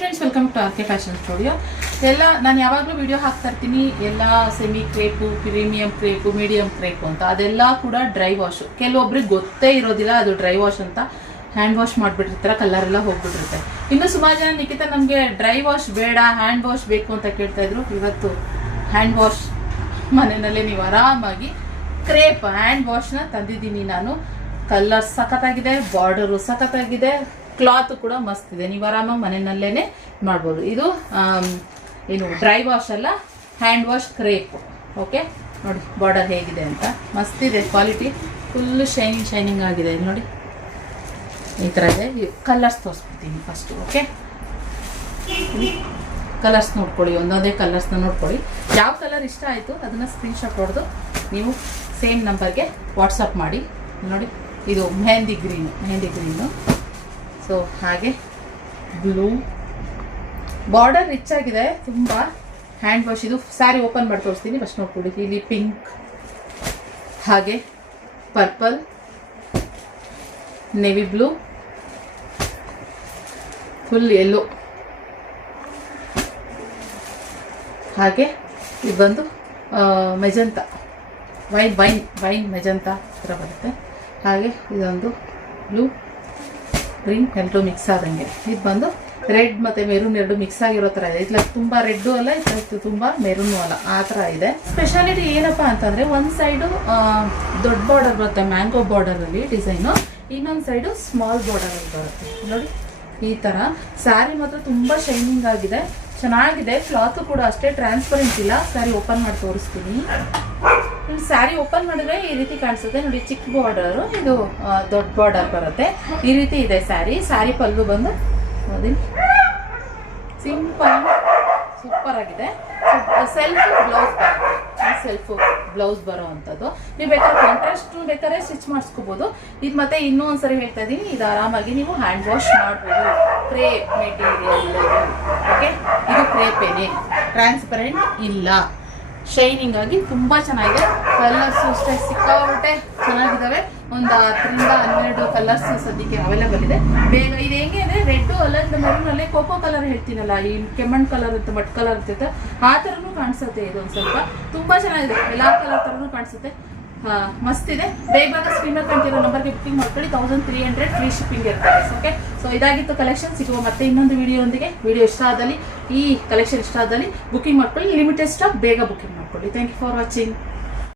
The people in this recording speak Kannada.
Friends, welcome to R K fashion studio. ಎಲ್ಲ ನಾನು ಯಾವಾಗಲೂ ವಿಡಿಯೋ ಹಾಕ್ತಾ ಇರ್ತೀನಿ, ಎಲ್ಲ semi crepe, premium crepe, medium crepe ಅಂತ. ಅದೆಲ್ಲ ಕೂಡ ಡ್ರೈ ವಾಶು. ಕೆಲವೊಬ್ರಿಗೆ ಗೊತ್ತೇ ಇರೋದಿಲ್ಲ ಅದು ಡ್ರೈ ವಾಶ್ ಅಂತ. ಹ್ಯಾಂಡ್ ವಾಶ್ ಮಾಡಿಬಿಟ್ಟಿರ್ತಾರೆ, ಕಲರ್ ಎಲ್ಲ ಹೋಗ್ಬಿಟ್ಟಿರುತ್ತೆ. ಇನ್ನು ಸುಮಾರು ಜನ ನಿಖಿತಾ ನಮಗೆ ಡ್ರೈ ವಾಶ್ ಬೇಡ, ಹ್ಯಾಂಡ್ ವಾಶ್ ಬೇಕು ಅಂತ ಕೇಳ್ತಾ ಇದ್ರು. ಇವತ್ತು ಹ್ಯಾಂಡ್ ವಾಶ್ ಮನೆಯಲ್ಲೇ ನೀವು ಆರಾಮಾಗಿ ಕ್ರೇಪ್ ಹ್ಯಾಂಡ್ ವಾಶ್ನ ತಂದಿದ್ದೀನಿ ನಾನು. ಕಲರ್ ಸಖತ್ತಾಗಿದೆ, ಬಾರ್ಡರು ಸಖತ್ತಾಗಿದೆ, ಕ್ಲಾತ್ ಕೂಡ ಮಸ್ತ್ ಇದೆ. ನೀವು ಆರಾಮಾಗಿ ಮನೆಯಲ್ಲೇ ಮಾಡ್ಬೋದು. ಇದು ಏನು ಡ್ರೈ ವಾಶ್ ಅಲ್ಲ, ಹ್ಯಾಂಡ್ ವಾಶ್ ಕ್ರೇಪ್. ಓಕೆ, ನೋಡಿ ಬಾರ್ಡರ್ ಹೇಗಿದೆ ಅಂತ, ಮಸ್ತ್ ಇದೆ. ಕ್ವಾಲಿಟಿ ಫುಲ್ಲು ಶೈನಿಂಗ್ ಆಗಿದೆ. ನೋಡಿ ಈ ಥರ ಇದೆ. ಕಲರ್ಸ್ ತೋರಿಸ್ಬಿಡ್ತೀನಿ ಫಸ್ಟು. ಓಕೆ, ಕಲರ್ಸ್ ನೋಡ್ಕೊಳ್ಳಿ, ಒಂದೊಂದೇ ಕಲರ್ಸ್ನ ನೋಡ್ಕೊಳ್ಳಿ. ಯಾವ ಕಲರ್ ಇಷ್ಟ ಆಯಿತು ಅದನ್ನು ಸ್ಕ್ರೀನ್ಶಾಟ್ ಹೊಡೆದು ನೀವು ಸೇಮ್ ನಂಬರ್ಗೆ ವಾಟ್ಸಪ್ ಮಾಡಿ. ನೋಡಿ, ಇದು ಮೆಹಂದಿ ಗ್ರೀನು. ಸೊ ಹಾಗೆ ಬ್ಲೂ, ಬಾರ್ಡರ್ ರಿಚ್ ಆಗಿದೆ ತುಂಬ. Hand wash. ಇದು ಸ್ಯಾರಿ ಓಪನ್ ಮಾಡಿ ತೋರಿಸ್ತೀನಿ, ಫಸ್ಟ್ ನೋಡ್ಕೊಳ್ಳಿ. ಇಲ್ಲಿ ಪಿಂಕ್, ಹಾಗೆ purple, navy blue, full yellow, ಹಾಗೆ ಇದು ಬಂದು ಮೆಜಂತಾ, ವೈನ್ ಮೆಜಂತಾ ಥರ ಬರುತ್ತೆ. ಹಾಗೆ ಇದೊಂದು ಬ್ಲೂ ಗ್ರೀನ್ ಎಲ್ಲರೂ ಮಿಕ್ಸ್ ಆದಂಗೆ. ಇದು ಬಂದು ರೆಡ್ ಮತ್ತು ಮೆರೂನ್ ಎರಡು ಮಿಕ್ಸ್ ಆಗಿರೋ ಥರ ಇದೆ. ಇಟ್ಲ ತುಂಬ ರೆಡ್ಡು ಅಲ್ಲ, ಇದು ತುಂಬ ಮೆರೂನು ಅಲ್ಲ, ಆ ಥರ ಇದೆ. ಸ್ಪೆಷಾಲಿಟಿ ಏನಪ್ಪ ಅಂತಂದರೆ, ಒಂದು ಸೈಡು ದೊಡ್ಡ ಬಾರ್ಡರ್ ಬರುತ್ತೆ ಮ್ಯಾಂಗೋ ಬಾರ್ಡರಲ್ಲಿ ಡಿಸೈನು, ಇನ್ನೊಂದು ಸೈಡು ಸ್ಮಾಲ್ ಬಾರ್ಡರಲ್ಲಿ ಬರುತ್ತೆ. ನೋಡಿ ಈ ಥರ. ಸ್ಯಾರಿ ಮಾತ್ರ ತುಂಬ ಶೈನಿಂಗ್ ಆಗಿದೆ, ಚೆನ್ನಾಗಿದೆ. ಕ್ಲಾತು ಕೂಡ ಅಷ್ಟೇ, ಟ್ರಾನ್ಸ್ಪರೆಂಟ್ ಇಲ್ಲ. ಸ್ಯಾರಿ ಓಪನ್ ಮಾಡಿ ತೋರಿಸ್ತೀನಿ. ಸ್ಯಾರಿ ಓಪನ್ ಮಾಡಿದ್ರೆ ಈ ರೀತಿ ಕಾಣಿಸುತ್ತೆ. ನೋಡಿ, ಚಿಕ್ಕ ಬಾರ್ಡರು, ಇದು ದೊಡ್ಡ ಬಾರ್ಡರ್ ಬರುತ್ತೆ. ಈ ರೀತಿ ಇದೆ ಸ್ಯಾರಿ ಪಲ್ಲು ಬಂದು ನೋಡಿ ಸಿಂಪಲ್, ಸೂಪರ್ ಆಗಿದೆ. ಸೆಲ್ಫ್ ಬ್ಲೌಸ್ ಬರೋ ಅಂಥದ್ದು. ನೀವು ಬೇಕಾದ್ರೆ ಕಾಂಟ್ರಾಸ್ಟ್ ಬೇಕಾದ್ರೆ ಸ್ಟಿಚ್ ಮಾಡಿಸ್ಕೋಬೋದು. ಇದು ಮತ್ತೆ ಇನ್ನೂ ಒಂದ್ಸರಿ ಹೇಳ್ತಾ ಇದ್ದೀನಿ, ಇದು ಆರಾಮಾಗಿ ನೀವು ಹ್ಯಾಂಡ್ ವಾಶ್ ಮಾಡ್ಬೋದು. Crepe material. ಓಕೆ, ಇದು ಕ್ರೇಪೇನೆ, ಟ್ರಾನ್ಸ್ಪರೆಂಟ್ ಇಲ್ಲ, ಶೈನಿಂಗ್ ಆಗಿ ತುಂಬ ಚೆನ್ನಾಗಿದೆ. ಕಲರ್ಸು ಅಷ್ಟೇ ಸಿಕ್ಕಾಬಿಟ್ಟೆ ಚೆನ್ನಾಗಿದ್ದಾವೆ. ಒಂದು 10ರಿಂದ 12 ಕಲರ್ಸ್ ಸದ್ಯಕ್ಕೆ ಅವೈಲೇಬಲ್ ಇದೆ. ಬೇಗ ಇದು ಹೆಂಗೆ ಅಂದರೆ, ರೆಡ್ಡು ಅಲ್ಲ, ಮೆರೂನಲ್ಲೇ ಕೋಕೋ ಕಲರ್ ಹೇಳ್ತೀನಲ್ಲ, ಈ ಕೆಮ್ಮಣ್ ಕಲರ್ ಅಂತ ಬಟ್ ಕಲರ್ ಇರ್ತೈತೆ, ಆ ಥರನೂ ಕಾಣಿಸುತ್ತೆ. ಇದು ಒಂದು ಸ್ವಲ್ಪ ತುಂಬ ಚೆನ್ನಾಗಿದೆ, ಎಲ್ಲ ಕಲರ್ ಥರನೂ ಕಾಣಿಸುತ್ತೆ. ಮಸ್ತ್ ಇದೆ. ಬೇಗ ಸ್ಕ್ರೀನ್ ಮೇಲೆ ಕಾಣ್ತಿರೋ ನಂಬರ್ಗೆ ಬುಕಿಂಗ್ ಮಾಡ್ಕೊಳ್ಳಿ. 1300 ಫ್ರೀ ಶಿಪ್ಪಿಂಗ್ ಇರ್ತದೆ. ಓಕೆ, ಸೊ ಇದಾಗಿತ್ತು ಕಲೆಕ್ಷನ್. ಸಿಗುವ ಮತ್ತೆ ಇನ್ನೊಂದು ವಿಡಿಯೋದೊಂದಿಗೆ. ವಿಡಿಯೋ ಇಷ್ಟ ಆದಲ್ಲಿ, ಈ ಕಲೆಕ್ಷನ್ ಇಷ್ಟ ಆದಲ್ಲಿ ಬುಕಿಂಗ್ ಮಾಡ್ಕೊಳ್ಳಿ. ಲಿಮಿಟೆಡ್ ಸ್ಟಾಕ್, ಬೇಗ ಬುಕಿಂಗ್ ಮಾಡ್ಕೊಳ್ಳಿ. Thank you for watching.